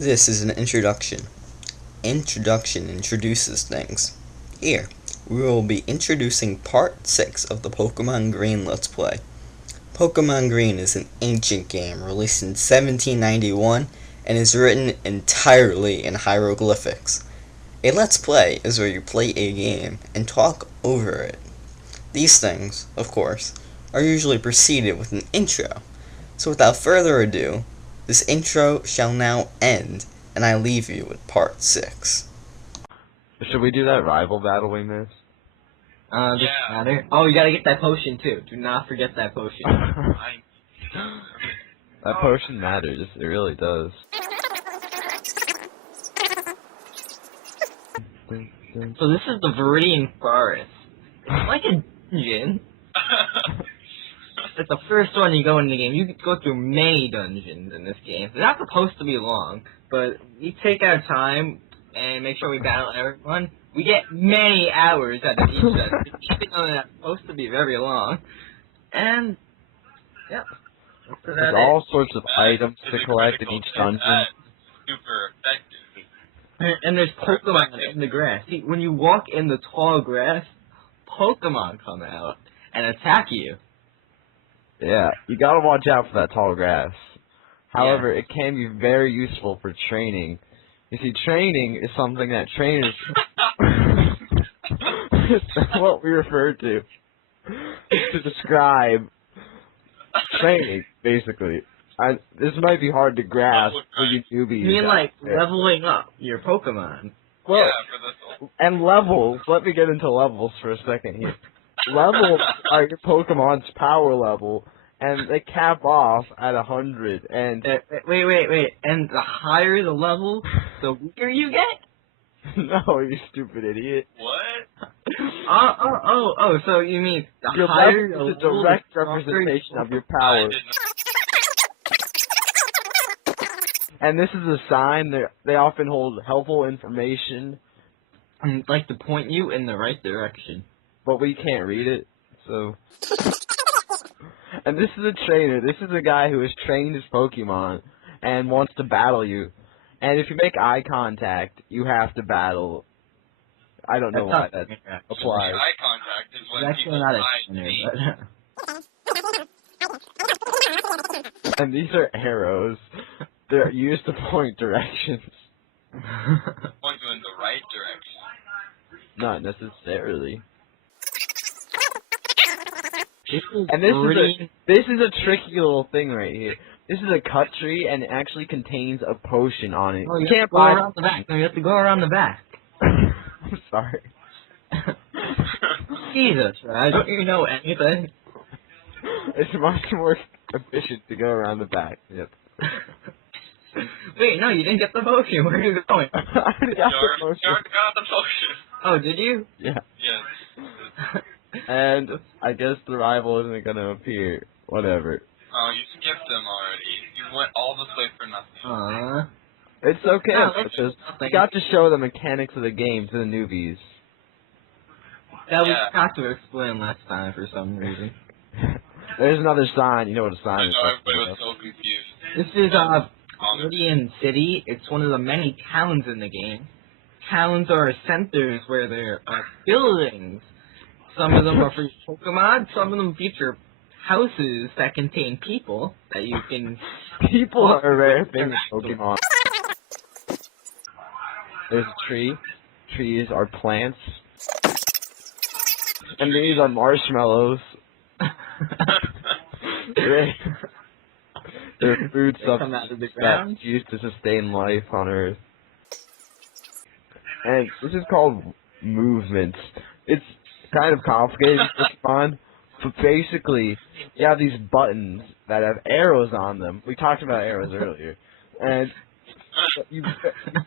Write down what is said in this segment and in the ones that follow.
This is an introduction. Introduction introduces things. Here, we will be introducing part 6 of the Pokémon Green Let's Play. Pokémon Green is an ancient game released in 1791 and is written entirely in hieroglyphics. A Let's Play is where you play a game and talk over it. These things, of course, are usually preceded with an intro. So without further ado, this intro shall now end, and I leave you with part 6. Should we do that rival battle we missed? Does it matter? Oh, you gotta get that potion too. Do not forget that potion. That potion matters, it really does. So this is the Viridian Forest. It's like a dungeon. It's like the first one you go in the game. You could go through many dungeons in this game. They're not supposed to be long, but we take our time and make sure we battle everyone. We get many hours out of each dungeon, even though they're not supposed to be very long. And, yeah. There's all sorts of items to collect in each dungeon. Super effective. And there's Pokemon in the grass. See, when you walk in the tall grass, Pokemon come out and attack you. Yeah, you gotta watch out for that tall grass. However, it can be very useful for training. You see, training is something that trainers... That's what we refer to describe training, basically. This might be hard to grasp for you newbies. You mean like leveling up your Pokemon? Well, Yeah, for this and levels. Let me get into levels for a second here. Levels are your Pokemon's power level, and they cap off at 100. And Wait. And the higher the level, the weaker you get? no, you stupid idiot. what? Oh, so you mean the Your higher level the is a level, direct the stronger representation of your I power. didn't And this is a sign that they often hold helpful information, like to point you in the right direction. but we can't read it, so... And this is a trainer. This is a guy who has trained his Pokemon and wants to battle you. And if you make eye contact, you have to battle. I don't know why that applies. eye contact is It's when actually people's not a eyes trainer, meet. but... And these are arrows. They're used to point directions. Point you in the right direction. Not necessarily. And Viridian- this is a tricky little thing right here. This is a cut tree, and it actually contains a potion on it. Oh, you can't have to go buy. around the back. No, you have to go around the back. I'm sorry. Jesus, right? Don't you know anything? It's much more efficient to go around the back. Yep. Wait, no, you didn't get the potion. Where are you going? I already got the You potion. already got the potion. Oh, did you? Yeah. Yes. And I guess the rival isn't gonna appear. Whatever. Oh, you skipped them already. You went all this way for nothing. It's okay, No, it's because we nothing. got to show the mechanics of the game to the newbies. That we Yeah. forgot to explain last time for some reason. There's another sign. You know what a I sign is. know everybody was so confused. This is Common. Viridian City. It's one of the many towns in the game. Towns are centers where there are buildings. Some of them are for Pokemon. Some of them feature houses that contain people that you can. People are a rare thing in Pokemon. There's a tree. Trees are plants. And these are marshmallows. They're food come out of the substances ground. that's used to sustain life on Earth. And this is called movements. It's kind of complicated to Pokemon, but basically, you have these buttons that have arrows on them. We talked about arrows earlier. And you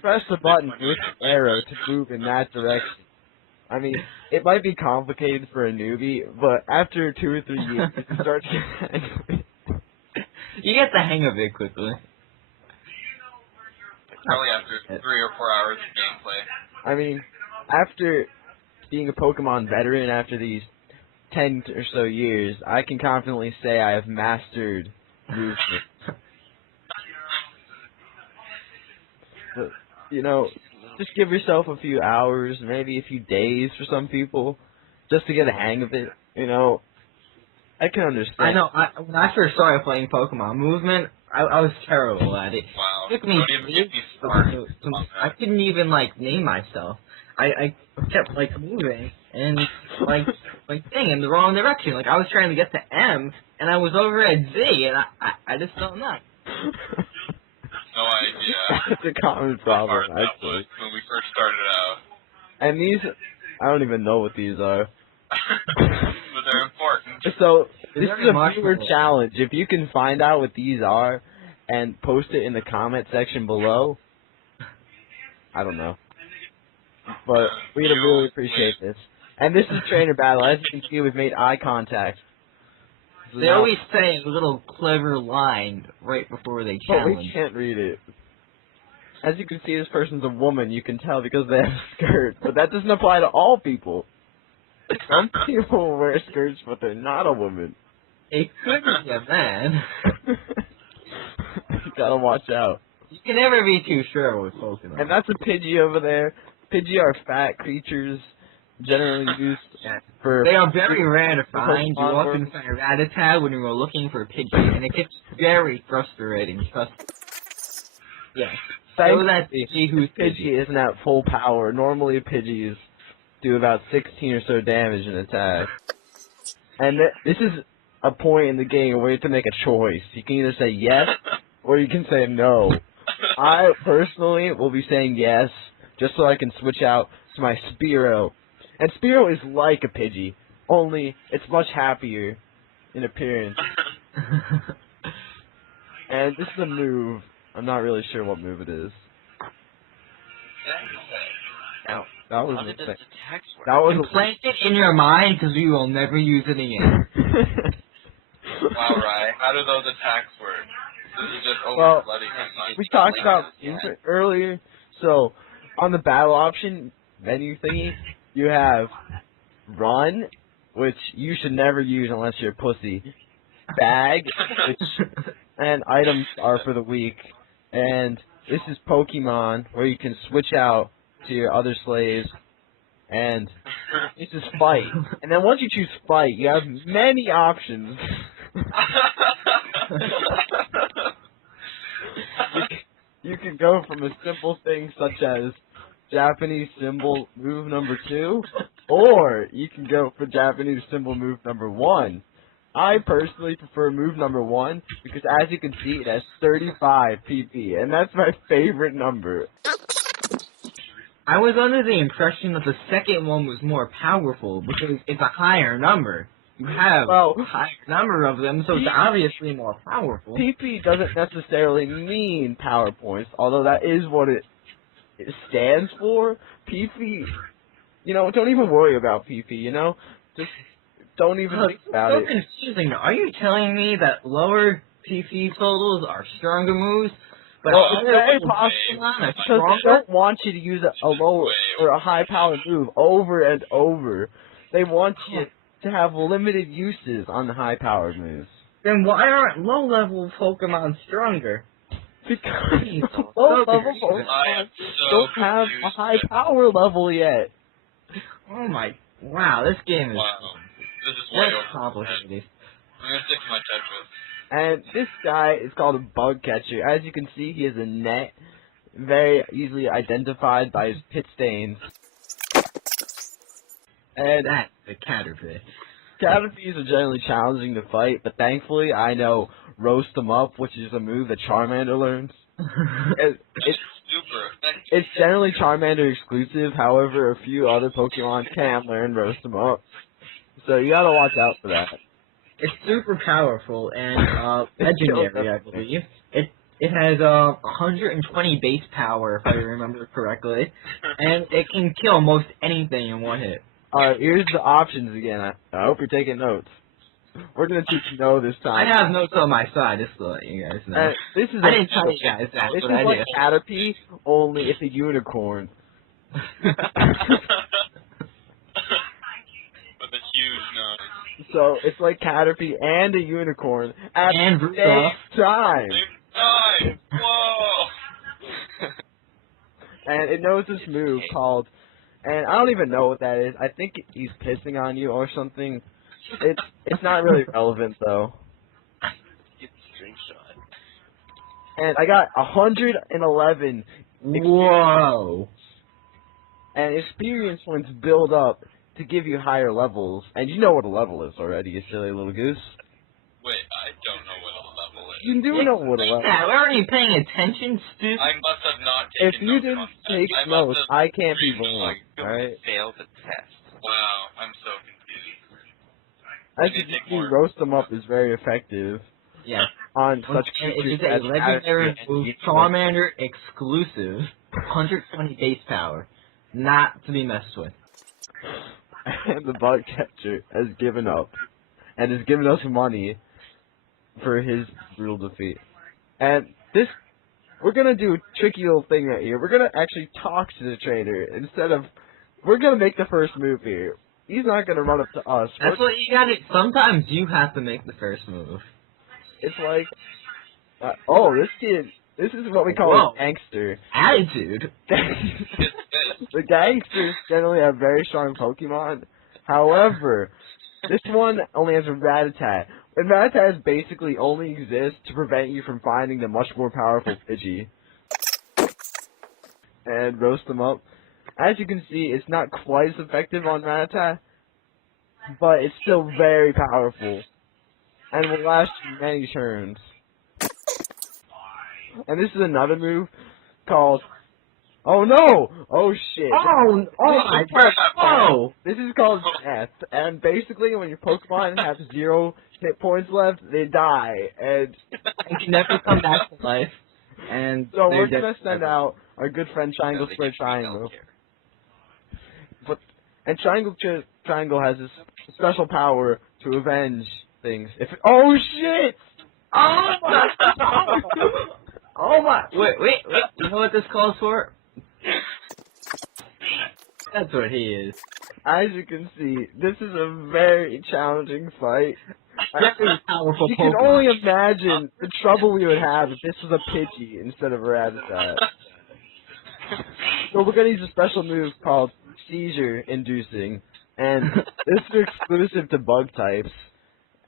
press the button with the arrow to move in that direction. I mean, it might be complicated for a newbie, but after 2 or 3 years, you start to get the hang of it. You get the hang of it quickly. Probably after 3 or 4 hours of gameplay. I mean, after being a Pokemon veteran after these 10 or so years, I can confidently say I have mastered movement. But, you know, just give yourself a few hours, maybe a few days for some people, just to get a hang of it. You know, I can understand. I know. When I first started playing Pokemon Movement, I was terrible at it. Wow. It took me Don't even get me started on I that. couldn't even like name myself. I kept like moving and like thing in the wrong direction. Like I was trying to get to M and I was over at Z and I just don't know. No idea. It's a common problem, Hard that actually. was when we first started out. And these, I don't even know what these are. But they're important. So, this They're is a very viewer marketable. challenge. If you can find out what these are and post it in the comment section below, I don't know. But we'd really appreciate this. And this is Trainer Battle. As you can see, we've made eye contact. So They now- always say a little clever line right before they but we challenge. can't read it. As you can see, this person's a woman. You can tell because they have skirts. But that doesn't apply to all people. Some people wear skirts, but they're not a woman. It could be a man. You gotta watch out. You can never be too sure with Pokemon. And that's a Pidgey over there. Pidgey are fat creatures, generally used for... They are very rare to find. You Pokemon often world. find Rattata when you are looking for a Pidgey, and it gets very frustrating. Trust me. Yeah. So that Pidgey who's Pidgey. Pidgey isn't at full power. Normally Pidgeys do about 16 or so damage in attack. And this is a point in the game where you have to make a choice. You can either say yes, or you can say no. I personally will be saying yes, just so I can switch out to my Spearow. And Spearow is like a Pidgey, only it's much happier in appearance. And this is a move. I'm not really sure what move it is. Now, That was How a did this mistake. text work? That was implant it in your mind because we will never use it again. Wow, Rye. How do those attacks work? This is just Well, overflooding my mind. we talked about movement earlier. So, on the battle option menu thingy, you have run, which you should never use unless you're a pussy. Bag, which and items are for the weak. And this is Pokemon, where you can switch out to your other slaves. And this is fight. And then once you choose fight, you have many options. You can go from a simple thing such as Japanese symbol move number 2, or you can go for Japanese symbol move number 1. I personally prefer move number 1 because, as you can see, it has 35 PP, and that's my favorite number. I was under the impression that the second one was more powerful because it's a higher number. You have Well, a higher number of them, so it's obviously more powerful. PP doesn't necessarily mean power points, although that is what it stands for. PP, you know, don't even worry about PP, you know? Just don't even think about so it. confusing. Are you telling me that lower PP totals are stronger moves, but Well, higher it's very level possible, Pokemon are because they stronger? don't want you to use a lower or a high-powered move over and over. They want you to have limited uses on the high-powered moves. Then why aren't low-level Pokemon stronger? Because So low-level confusing. I Pokemon am so don't have a confused. high-power level yet. Oh my! Wow, this game is Wow. This is way very over. complicated. I'm gonna stick to my Tetris. And this guy is called a bug catcher. As you can see, he has a net, very easily identified by his pit stains. And That's the Caterpie. Caterpies are generally challenging to fight, but thankfully I know Roast 'em Up, which is a move that Charmander learns. It's Super effective. it's generally Charmander exclusive, however a few other Pokemon can learn Roast 'em Up. So you gotta watch out for that. It's super powerful and legendary, I believe. It has 120 base power, if I remember correctly, and it can kill most anything in one hit. Alright, here's the options again. I hope you're taking notes. We're gonna teach you no this I time. have notes on my side, just to let you guys know. This is I didn't tell you guys that, This but is I like did. Caterpie, only it's a unicorn. With a huge nose. So it's like Caterpie and a unicorn at And the Rudolph. same time. Same time. Whoa. And it knows this move called, and I don't even know what that is. I think he's pissing on you or something. It's not really relevant though. Get screenshot. And I got 111. Whoa. And experience points build up to give you higher levels. And you know what a level is already, you silly little goose. Wait, I don't know what a level is. You do know what a level is. Yeah, weren't you paying attention, Stu? I must have not If taken you notes didn't on that. take I must notes, have I can't be read wrong, alright? Failed the test. Wow, I'm so confused. As Maybe you can take see, more. roast them up is very effective Yeah. on And such it creatures is a as legendary Attitude move, and Charmander exclusive, 120 base power, not to be messed with. And the bug catcher has given up and has given us money for his brutal defeat. And this, we're gonna do a tricky little thing right here. We're gonna actually talk to the trainer instead of, we're gonna make the first move here. He's not gonna run up to us. That's what you gotta, sometimes you have to make the first move. It's like, oh, this kid, this is what we call Whoa. a gangster. Attitude? The gangsters generally have very strong Pokemon. However, this one only has a Rattata. And Rattatas basically only exist to prevent you from finding the much more powerful Pidgey. And roast them up. As you can see, it's not quite as effective on Rattata, but it's still very powerful. And will last you many turns. And this is another move called, oh no! Oh shit. Oh my god! Oh! This is called death, and basically when your Pokemon have 0 hit points left, they die, and You can never come back to life. And so they're we're dead gonna send forever. out our good friend Triangle They Square give me Triangle. healthcare. And Triangle has this special power to avenge things. Oh shit! Oh my! Oh my! Wait! You know what this calls for? That's what he is. As you can see, this is a very challenging fight. Very powerful You can Pokemon. only imagine the trouble we would have if this was a Pidgey instead of a Rattata. So we're gonna use a special move called Seizure Inducing, and this is exclusive to bug types,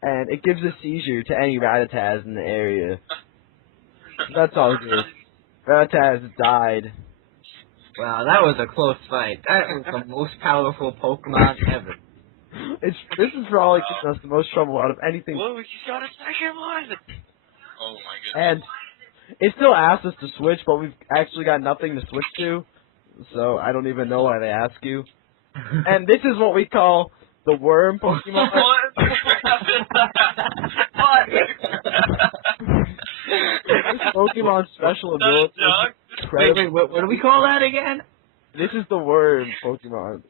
and it gives a seizure to any Rattatas in the area. That's all good. Rattata has died. Wow, that was a close fight. That was the most powerful Pokemon ever. This is probably getting us the most trouble out of anything. Whoa, you got a second one! Oh my goodness. And it still asks us to switch, but we've actually got nothing to switch to, so I don't even know why they ask you. And this is what we call the worm Pokemon. What? This Pokemon's special ability is Wait, incredible. what do we call that again? This is the worm Pokemon.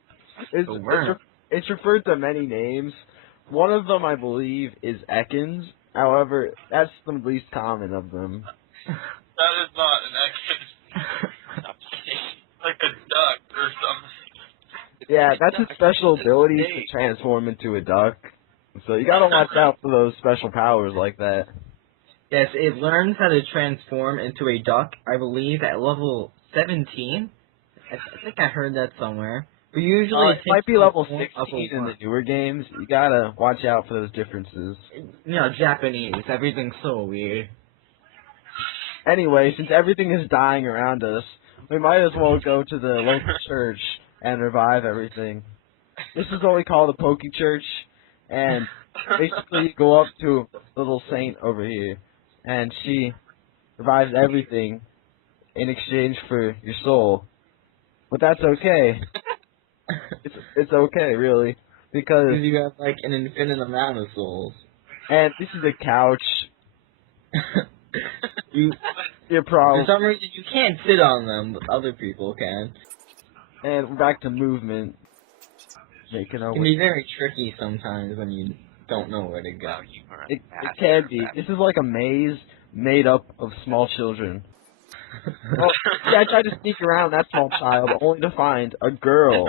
The worm. It's referred to many names. One of them, I believe, is Ekans. However, that's the least common of them. That is not an exit. Like a duck or something. Yeah, that's its special ability to transform into a duck. So you gotta watch out for those special powers like that. Yes, it learns how to transform into a duck, I believe, at level 17. I think I heard that somewhere. But usually It might takes be level the form of a 16 in the worm. newer games. You gotta watch out for those differences. You know, Japanese. Everything's so weird. Anyway, since everything is dying around us, we might as well go to the local church and revive everything. This is what we call the Poke Church, and basically you go up to a little saint over here, and she revives everything in exchange for your soul. But that's okay. It's okay, really, because Because you have, like, an infinite amount of souls. and this is a couch. You, Your for problem. some reason, you can't sit on them, but other people can. And we're back to movement. Making our It can way. be very tricky sometimes when you don't know where to go. Wow, you are It can be. This is like a maze made up of small children. Well, yeah, I tried to sneak around that small child only to find a girl